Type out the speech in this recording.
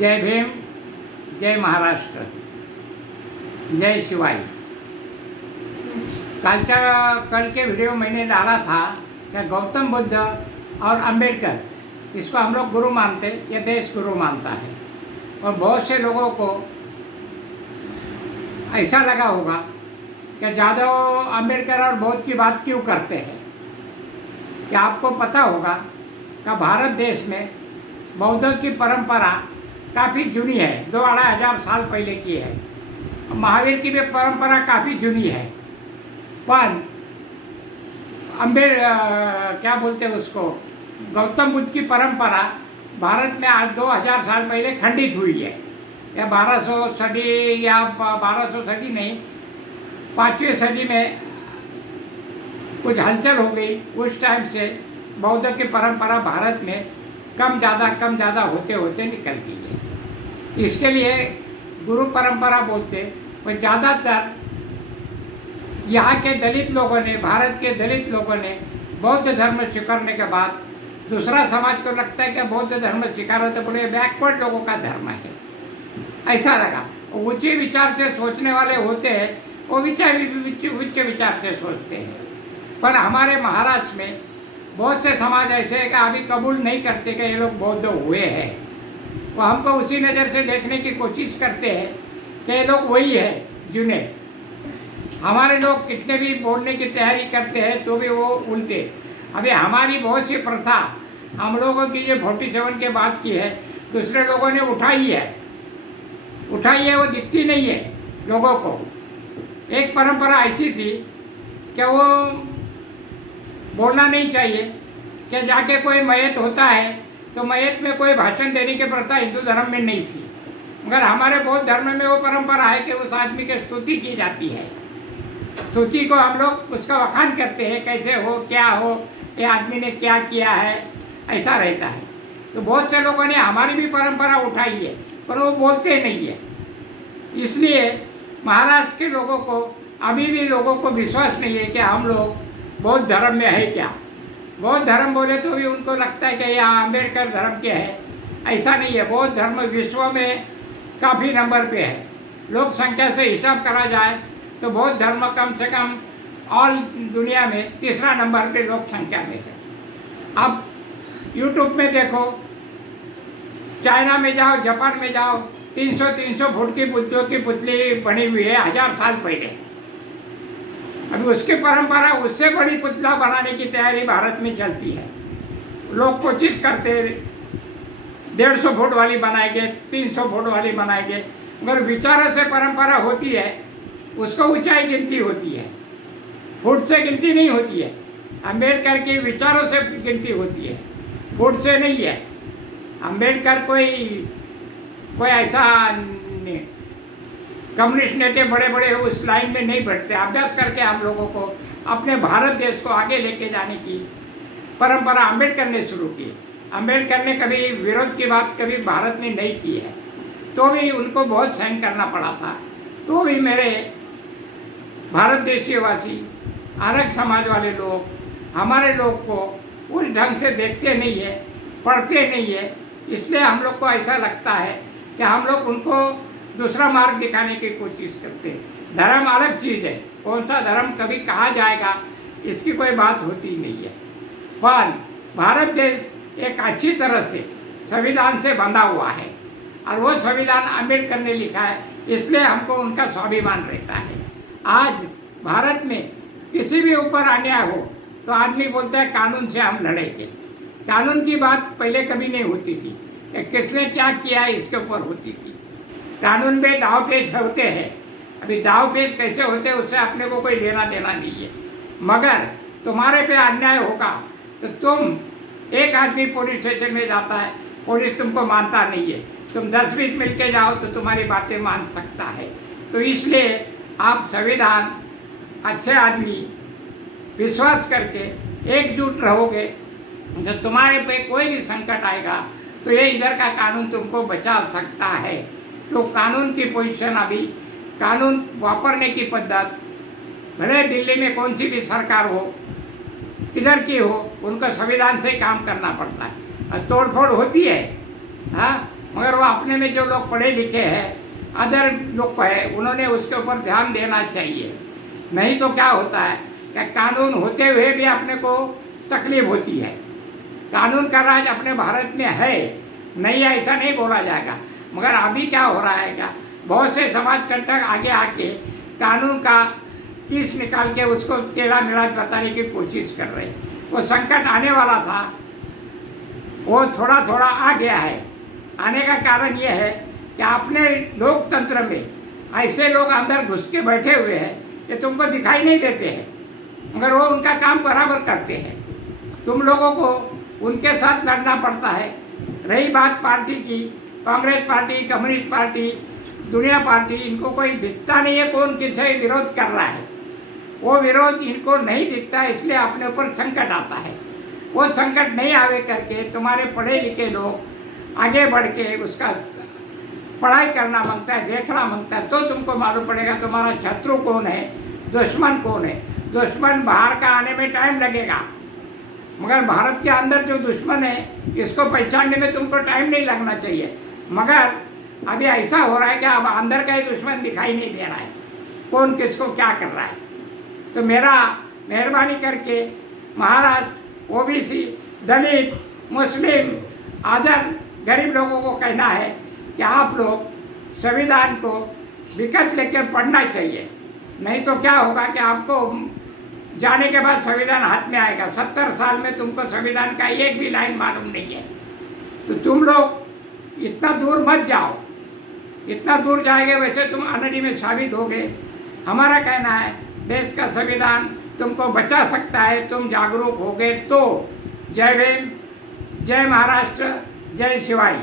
जय भीम, जय महाराष्ट्र, जय शिवाई। कल के वीडियो मैंने डाला था कि गौतम बुद्ध और अंबेडकर इसको हम लोग गुरु मानते, ये देश गुरु मानता है। और बहुत से लोगों को ऐसा लगा होगा कि ज़्यादा अंबेडकर और बौद्ध की बात क्यों करते हैं। क्या आपको पता होगा कि भारत देश में बौद्ध की परंपरा काफ़ी जुनी है, 2-2,500 साल पहले की है। महावीर की भी परंपरा काफ़ी जुनी है, पर क्या बोलते हैं उसको, गौतम बुद्ध की परंपरा भारत में आज 2000 साल पहले खंडित हुई है। या 1200 सदी या 1200 सदी नहीं, 5वीं सदी में कुछ हलचल हो गई। उस टाइम से बौद्ध की परंपरा भारत में कम ज़्यादा होते होते निकल गई है। इसके लिए गुरु परंपरा बोलते, पर ज़्यादातर यहाँ के दलित लोगों ने, भारत के दलित लोगों ने बौद्ध धर्म स्वीकारने के बाद दूसरा समाज को लगता है कि बौद्ध धर्म स्वीकारो तो बोले बैकवर्ड लोगों का धर्म है, ऐसा लगा। ऊंचे विचार से सोचने वाले होते हैं, वो उच्च विचार से सोचते हैं। पर हमारे महाराष्ट्र में बहुत से समाज ऐसे हैं कि अभी कबूल नहीं करते कि ये लोग बौद्ध हुए हैं। वो हमको उसी नज़र से देखने की कोशिश करते हैं कि ये लोग वही है जुने। हमारे लोग कितने भी बोलने की तैयारी करते हैं तो भी वो उल्टे। अभी हमारी बहुत सी प्रथा हम लोगों की जो 47 के बाद की है, दूसरे लोगों ने उठाई है, वो दिखती नहीं है लोगों को। एक परंपरा ऐसी थी कि वो बोलना नहीं चाहिए कि जाके कोई मयत होता है तो मयत में कोई भाषण देने की प्रथा हिंदू धर्म में नहीं थी, मगर हमारे बौद्ध धर्म में वो परंपरा है कि उस आदमी की स्तुति की जाती है। स्तुति को हम लोग उसका वखान करते हैं, कैसे हो, क्या हो, ये आदमी ने क्या किया है, ऐसा रहता है। तो बहुत से लोगों ने हमारी भी परंपरा उठाई है, पर वो बोलते नहीं है। इसलिए महाराष्ट्र के लोगों को अभी भी लोगों को विश्वास नहीं है कि हम लोग बौद्ध धर्म में है क्या। बौद्ध धर्म बोले तो भी उनको लगता है कि यह अंबेडकर धर्म के है, ऐसा नहीं है। बौद्ध धर्म विश्व में काफ़ी नंबर पे है। लोक संख्या से हिसाब करा जाए तो बौद्ध धर्म कम से कम ऑल दुनिया में तीसरा नंबर पे लोक संख्या में है। अब यूट्यूब में देखो, चाइना में जाओ, जापान में जाओ, 300 फुट की बुद्धों की पुतली बनी हुई है 1000 साल पहले। अभी उसकी परंपरा उससे बड़ी पुतला बनाने की तैयारी भारत में चलती है। लोग कोशिश करते 150 फुट वाली बनाएंगे, 300 फुट वाली बनाएंगे, मगर विचारों से परंपरा होती है, उसको ऊंचाई गिनती होती है, फुट से गिनती नहीं होती है। अंबेडकर के विचारों से गिनती होती है, फुट से नहीं है। अंबेडकर कोई ऐसा कम्युनिस्ट नेता बड़े उस लाइन में नहीं बैठते। अभ्यास करके हम लोगों को अपने भारत देश को आगे लेके जाने की परंपरा अम्बेडकर ने शुरू की। अम्बेडकर ने कभी विरोध की बात कभी भारत में नहीं की है, तो भी उनको बहुत सहन करना पड़ा था। तो भी मेरे भारत देशीयवासी, अलग समाज वाले लोग हमारे लोग को उस ढंग से देखते नहीं है, पढ़ते नहीं है। इसलिए हम लोग को ऐसा लगता है कि हम लोग उनको दूसरा मार्ग दिखाने की कोशिश करते हैं। धर्म अलग चीज़ है, कौन सा धर्म कभी कहा जाएगा इसकी कोई बात होती नहीं है। पर भारत देश एक अच्छी तरह से संविधान से बंधा हुआ है, और वो संविधान अम्बेडकर ने लिखा है, इसलिए हमको उनका स्वाभिमान रहता है। आज भारत में किसी भी ऊपर अन्याय हो तो आदमी बोलता है कानून से हम लड़ेंगे। कानून की बात पहले कभी नहीं होती थी, किसने क्या किया है इसके ऊपर होती थी। कानून में दाव पेच होते हैं। अभी दाव पेच कैसे होते हैं उससे अपने को कोई लेना देना नहीं है, मगर तुम्हारे पे अन्याय होगा तो तुम, एक आदमी पुलिस स्टेशन में जाता है, पुलिस तुमको मानता नहीं है, तुम 10-20 मिल के जाओ तो तुम्हारी बातें मान सकता है। तो इसलिए आप संविधान, अच्छे आदमी विश्वास करके एकजुट रहोगे, जब तुम्हारे पे कोई भी संकट आएगा तो ये इधर का कानून तुमको बचा सकता है। तो कानून की पोजीशन, अभी कानून वापरने की पद्धत, भले दिल्ली में कौन सी भी सरकार हो, किधर की हो, उनको संविधान से काम करना पड़ता है। तोड़फोड़ होती है, हाँ, मगर वो अपने में जो लोग पढ़े लिखे हैं, अदर लोग है, उन्होंने उसके ऊपर ध्यान देना चाहिए। नहीं तो क्या होता है कि कानून होते हुए भी अपने को तकलीफ होती है। कानून का राज अपने भारत में है, नहीं है ऐसा नहीं बोला जाएगा, मगर अभी क्या हो रहा है, क्या बहुत से समाज कंटक आगे आके कानून का किस निकाल के उसको टेढ़ा मेढ़ा बताने की कोशिश कर रहे हैं। वो संकट आने वाला था, वो थोड़ा थोड़ा आ गया है। आने का कारण ये है कि अपने लोकतंत्र में ऐसे लोग अंदर घुस के बैठे हुए हैं कि तुमको दिखाई नहीं देते हैं, मगर वो उनका काम बराबर करते हैं। तुम लोगों को उनके साथ लड़ना पड़ता है। रही बात पार्टी की, कांग्रेस पार्टी, कम्युनिस्ट पार्टी, दुनिया पार्टी, इनको कोई दिखता नहीं है कौन किससे विरोध कर रहा है। वो विरोध इनको नहीं दिखता, इसलिए अपने ऊपर संकट आता है। वो संकट नहीं आवे करके तुम्हारे पढ़े लिखे लोग आगे बढ़ के उसका पढ़ाई करना मांगता है, देखना मांगता है, तो तुमको मालूम पड़ेगा तुम्हारा शत्रु कौन है, दुश्मन कौन है। दुश्मन बाहर का आने में टाइम लगेगा, मगर भारत के अंदर जो दुश्मन है इसको पहचानने में तुमको टाइम नहीं लगना चाहिए। मगर अभी ऐसा हो रहा है कि अब अंदर का ही दुश्मन दिखाई नहीं दे रहा है, कौन किसको क्या कर रहा है। तो मेरा मेहरबानी करके महाराष्ट्र, ओबीसी, दलित, मुस्लिम, अदर गरीब लोगों को कहना है कि आप लोग संविधान को विकट लेकर पढ़ना चाहिए। नहीं तो क्या होगा कि आपको जाने के बाद संविधान हाथ में आएगा। 70 साल में तुमको संविधान का एक भी लाइन मालूम नहीं है। तो तुम लोग इतना दूर मत जाओ, इतना दूर जाएंगे वैसे तुम अनड़ी में साबित होगे। हमारा कहना है देश का संविधान तुमको बचा सकता है, तुम जागरूक होगे तो। जय भीम, जय महाराष्ट्र, जय शिवाई।